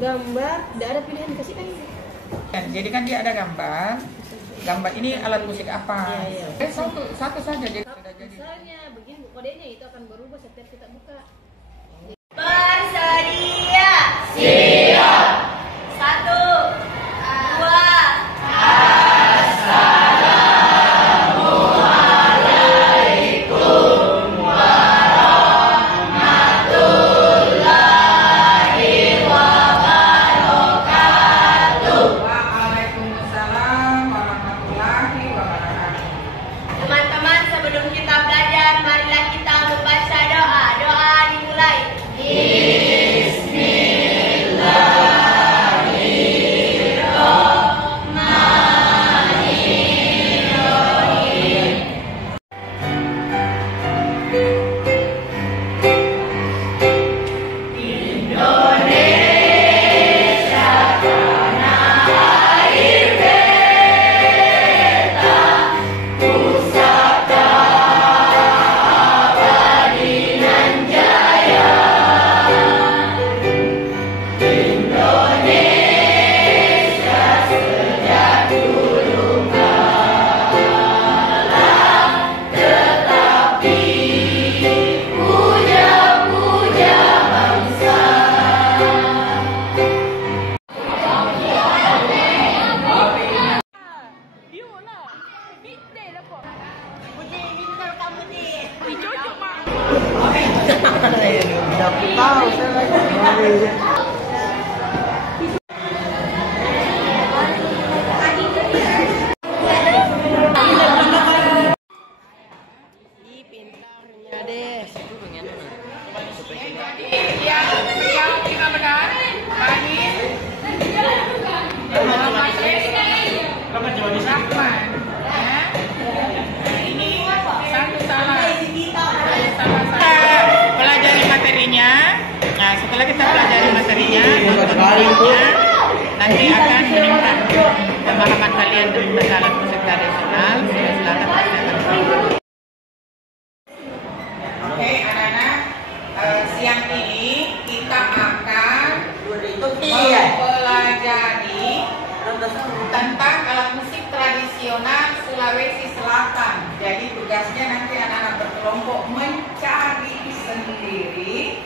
gambar, tidak ada pilihan kasih kan. Jadi kan dia ada gambar. Gambar ini alat musik apa? Iya. Satu saja jadi. Misalnya begini kodenya itu akan berubah setiap kita buka. Bersedia. Siap. 1, 2. Teman-teman, sebelum kita belajar, marilah kita membaca doa. Doa dimulai. Pelajari materinya. Nah, setelah kita pelajari materinya, nanti akan meningkat pemahaman kalian tentang alat musik tradisional. Silakan persilakan. Oke, anak-anak, siang ini kita akan mempelajari tentang alat musik tradisional Sulawesi Selatan. Jadi tugasnya nanti anak-anak berkelompok mencari sendiri.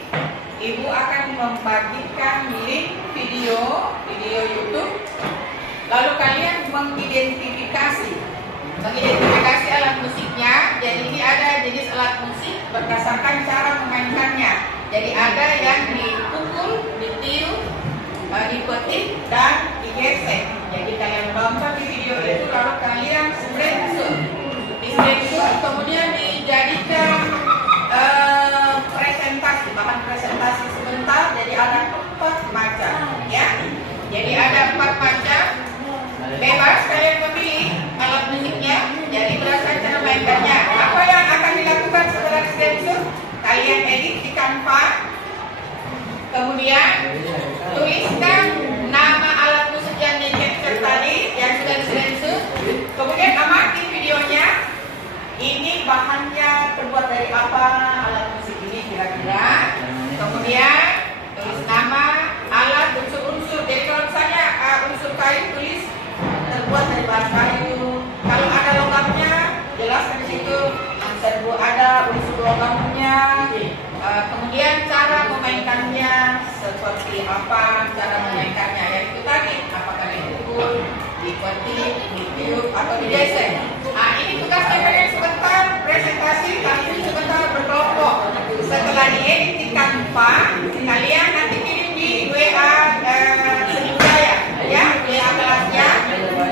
Ibu akan membagikan link video YouTube. Lalu kalian mengidentifikasi alat musiknya. Jadi ini ada jenis alat musik berdasarkan cara memainkannya. Jadi ada yang dipukul, ditiup, dipetik, dan digesek. Jadi kalian tonton di video itu, lalu kalian screenshot, kemudian dijadikan presentasi, bahan presentasi sebentar. Jadi ada 4 macam, ya. Jadi ada 4 macam. Bebas kalian memilih alat musiknya. Jadi berdasarkan cara mainkannya. Apa yang akan dilakukan setelah screenshot? Kalian edit di Canva. Kemudian tuliskan nama alat musik yang di-capture tadi, yang sudah di-screenshot. Kemudian amati videonya. Ini bahannya terbuat dari apa alat musik ini kira-kira. Kemudian tulis nama, alat, unsur-unsur. Jadi kalau misalnya unsur kayu, tulis terbuat dari bahan kayu. Kalau ada logamnya, jelaskan di situ. Serbu ada unsur logamnya. Kemudian cara memainkannya seperti apa cara memainkannya, yaitu tadi apakah dipukul, dipetik, ditiup, atau digesek. Nah, ini tugasnya kalian sebentar presentasi, tapi sebentar berkelompok. Setelah diedit di Canva, kalian nanti kirim di WA Seni Budaya, ya, WA kelasnya.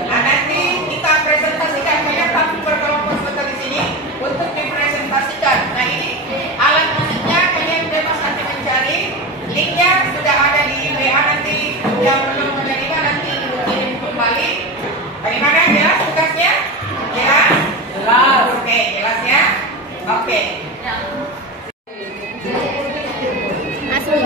Nah, nanti kita presentasikan, kalian tampil berkelompok sebentar di sini untuk dipresentasikan. Nah, ini alat musiknya kalian bebas nanti mencari. Linknya sudah ada di WA nanti. Yang belum menerima nanti ibu kirim kembali. Bagaimana, jelas tugasnya? Jelas? Jelas. Oke, jelas ya? Oke. Asli.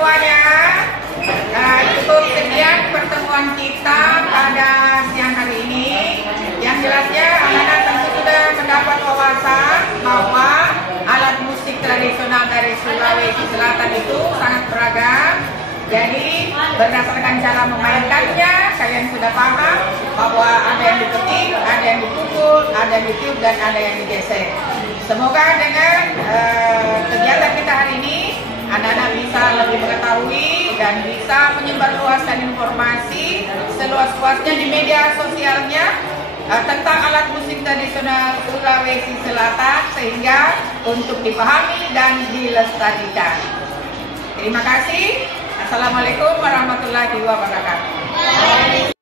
semuanya. Cukup sekian pertemuan kita pada siang hari ini. Yang jelasnya anak-anak tentu sudah mendapat wawasan bahwa alat musik tradisional dari Sulawesi Selatan itu sangat beragam. Jadi berdasarkan cara memainkannya, kalian sudah paham bahwa ada yang dipetik, ada yang dipukul, ada yang ditiup, dan ada yang digesek. Semoga dengan kegiatan kita hari ini, anak-anak bisa lebih mengetahui dan bisa menyebarluaskan informasi seluas-luasnya di media sosialnya tentang alat musik tradisional Sulawesi Selatan sehingga untuk dipahami dan dilestarikan. Terima kasih. Assalamualaikum warahmatullahi wabarakatuh.